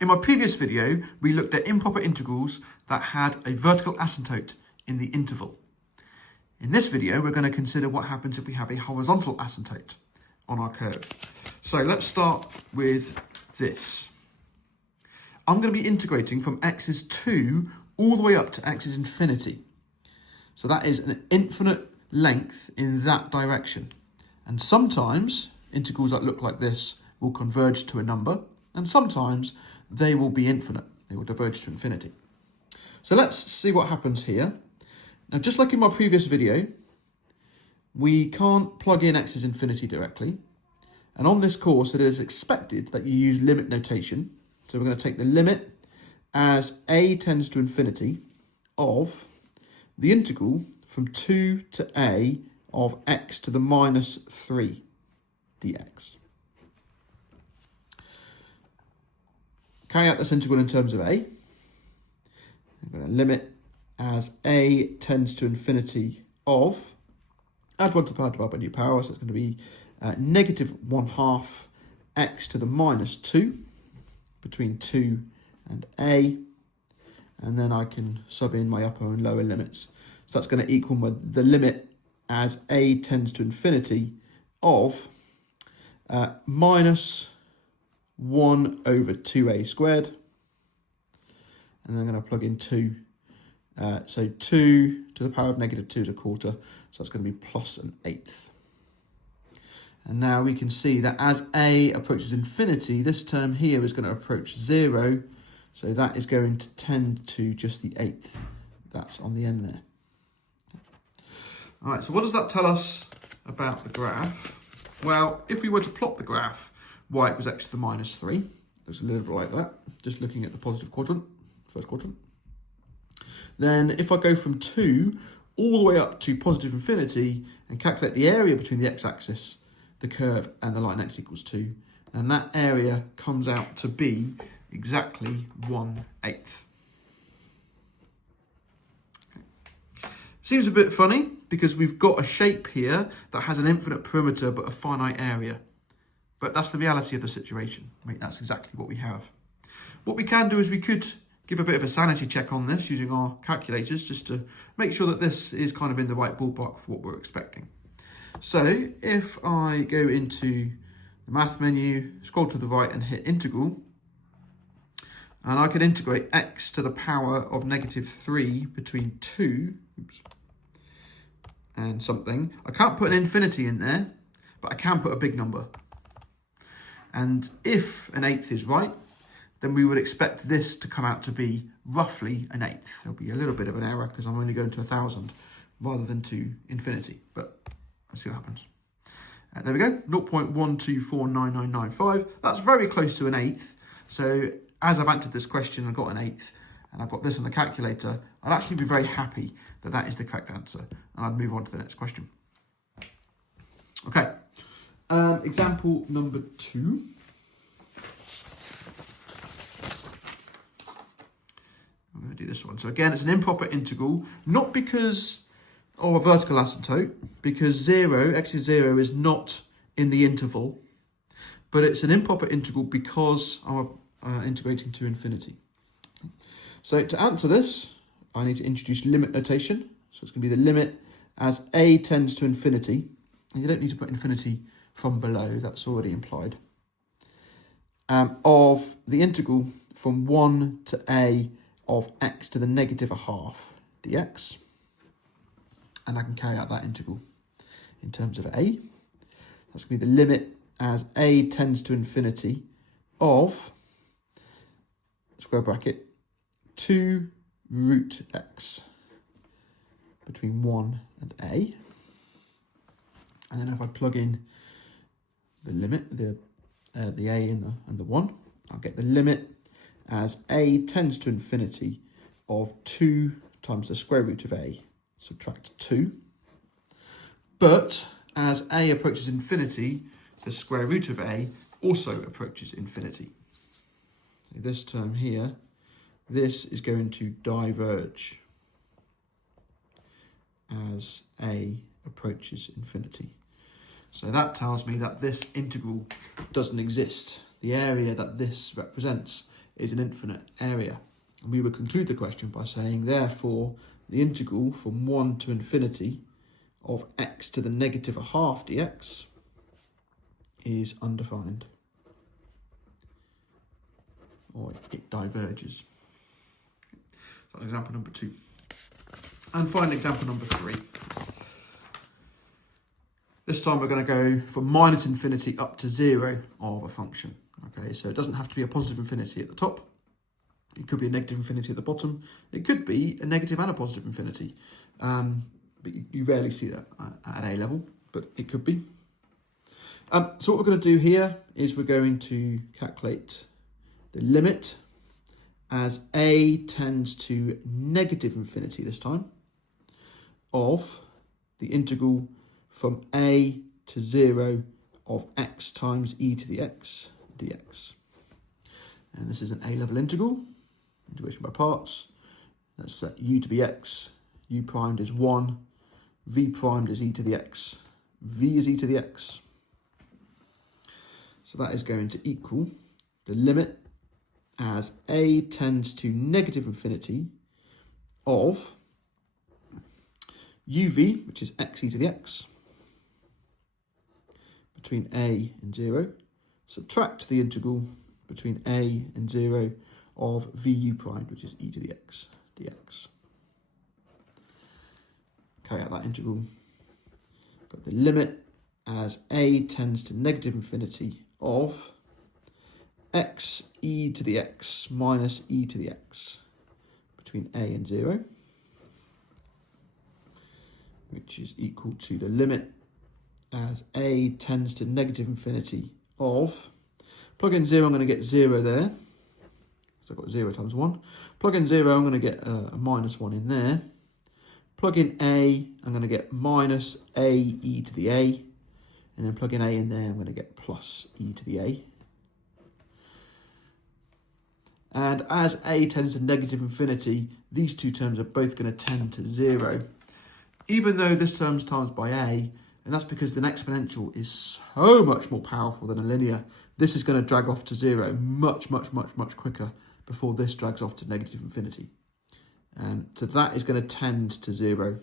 In my previous video, we looked at improper integrals that had a vertical asymptote in the interval. In this video, we're going to consider what happens if we have a horizontal asymptote on our curve. So let's start with this. I'm going to be integrating from x is 2 all the way up to x is infinity. So that is an infinite length in that direction. And sometimes integrals that look like this will converge to a number, and sometimes they will be infinite. They will diverge to infinity. So let's see what happens here. Now, just like in my previous video, we can't plug in x is infinity directly. And on this course, it is expected that you use limit notation. So we're going to take the limit as a tends to infinity of the integral from 2 to a of x to the minus 3 dx. Carry out this integral in terms of a. I'm going to limit as a tends to infinity of, add 1 to the power divided by new power, so it's going to be negative 1/2 x to the minus 2 between 2 and a, and then I can sub in my upper and lower limits. So that's going to equal the limit as a tends to infinity of minus 1 over 2a squared, and then I'm going to plug in 2. So 2 to the power of negative 2 is a quarter, so that's going to be plus an eighth. And now we can see that as a approaches infinity, this term here is going to approach 0, so that is going to tend to just the eighth. That's on the end there. All right, so what does that tell us about the graph? Well, if we were to plot the graph, y equals x to the minus 3. Looks a little bit like that, just looking at the positive quadrant, first quadrant. Then if I go from 2 all the way up to positive infinity and calculate the area between the x-axis, the curve, and the line x equals 2, and that area comes out to be exactly 1/8. Seems a bit funny because we've got a shape here that has an infinite perimeter but a finite area. But that's the reality of the situation. Right? That's exactly what we have. What we can do is we could give a bit of a sanity check on this using our calculators just to make sure that this is kind of in the right ballpark for what we're expecting. So if I go into the math menu, scroll to the right and hit integral, and I can integrate x to the power of negative 3 between 2 and something. I can't put an infinity in there, but I can put a big number. And if an eighth is right, then we would expect this to come out to be roughly an eighth. There'll be a little bit of an error because I'm only going to 1,000 rather than to infinity, but let's see what happens. There we go, 0.1249995. That's very close to an eighth. So as I've answered this question and got an eighth, and I've got this on the calculator, I'd actually be very happy that that is the correct answer. And I'd move on to the next question. Okay, example number 2. I'm going to do this one. So again, it's an improper integral, not because of a vertical asymptote, because x is 0 is not in the interval, but it's an improper integral because I'm integrating to infinity. So to answer this, I need to introduce limit notation. So it's going to be the limit as a tends to infinity. And you don't need to put infinity from below, that's already implied. Of the integral from 1 to a of x to the negative 1/2 dx. And I can carry out that integral in terms of a. That's going to be the limit as a tends to infinity of, square bracket, 2 root x between 1 and a. And then if I plug in the limit, the a and the 1, I'll get the limit as a tends to infinity of 2 times the square root of a, subtract 2. But as a approaches infinity, the square root of a also approaches infinity. So this term here, this is going to diverge as a approaches infinity. So that tells me that this integral doesn't exist. The area that this represents is an infinite area. And we would conclude the question by saying, therefore, the integral from 1 to infinity of x to the negative 1/2 dx is undefined, or it diverges. So example number 2. And finally, example number 3. This time we're going to go from minus infinity up to 0 of a function. Okay, so it doesn't have to be a positive infinity at the top. It could be a negative infinity at the bottom. It could be a negative and a positive infinity. But you rarely see that at A level, but it could be. So what we're going to do here is we're going to calculate the limit as A tends to negative infinity this time of the integral from A to 0 of x times e to the x dx. And this is an A-level integral, integration by parts. Let's set u to be x, u primed is 1, v primed is e to the x, v is e to the x. So that is going to equal the limit as A tends to negative infinity of uv, which is x e to the x, between A and 0, subtract the integral between A and 0 of vu prime, which is e to the x dx. Carry out that integral. Got the limit as A tends to negative infinity of x e to the x minus e to the x between A and 0, which is equal to the limit as A tends to negative infinity of, plug in 0, I'm going to get 0 there. So I've got 0 times 1. Plug in 0, I'm going to get a minus 1 in there. Plug in A, I'm going to get minus a e to the a. And then plug in a in there, I'm going to get plus e to the a. And as a tends to negative infinity, these two terms are both going to tend to 0. Even though this term's times by a, and that's because an exponential is so much more powerful than a linear, this is going to drag off to 0 much quicker before this drags off to negative infinity. So that is going to tend to 0.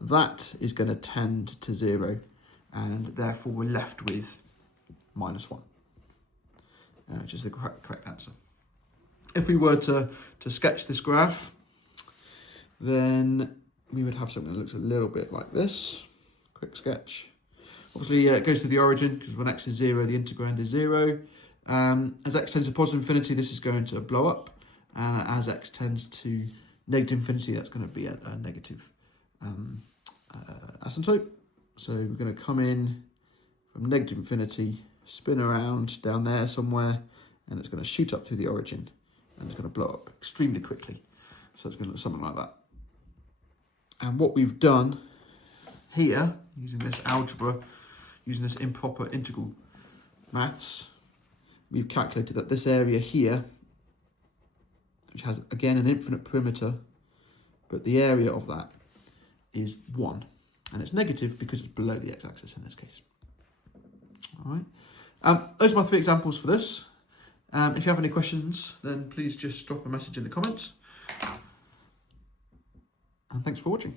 That is going to tend to 0. And therefore we're left with minus 1, which is the correct answer. If we were to sketch this graph, then we would have something that looks a little bit like this. Quick sketch. Obviously, it goes to the origin, because when x is 0, the integrand is 0. As x tends to positive infinity, this is going to blow up. And as x tends to negative infinity, that's going to be a negative asymptote. So we're going to come in from negative infinity, spin around down there somewhere, and it's going to shoot up to the origin, and it's going to blow up extremely quickly. So it's going to look something like that. And what we've done here, using this algebra, using this improper integral maths, we've calculated that this area here, which has, again, an infinite perimeter, but the area of that is 1. And it's negative because it's below the x-axis in this case. All right. Those are my 3 examples for this. If you have any questions, then please just drop a message in the comments. And thanks for watching.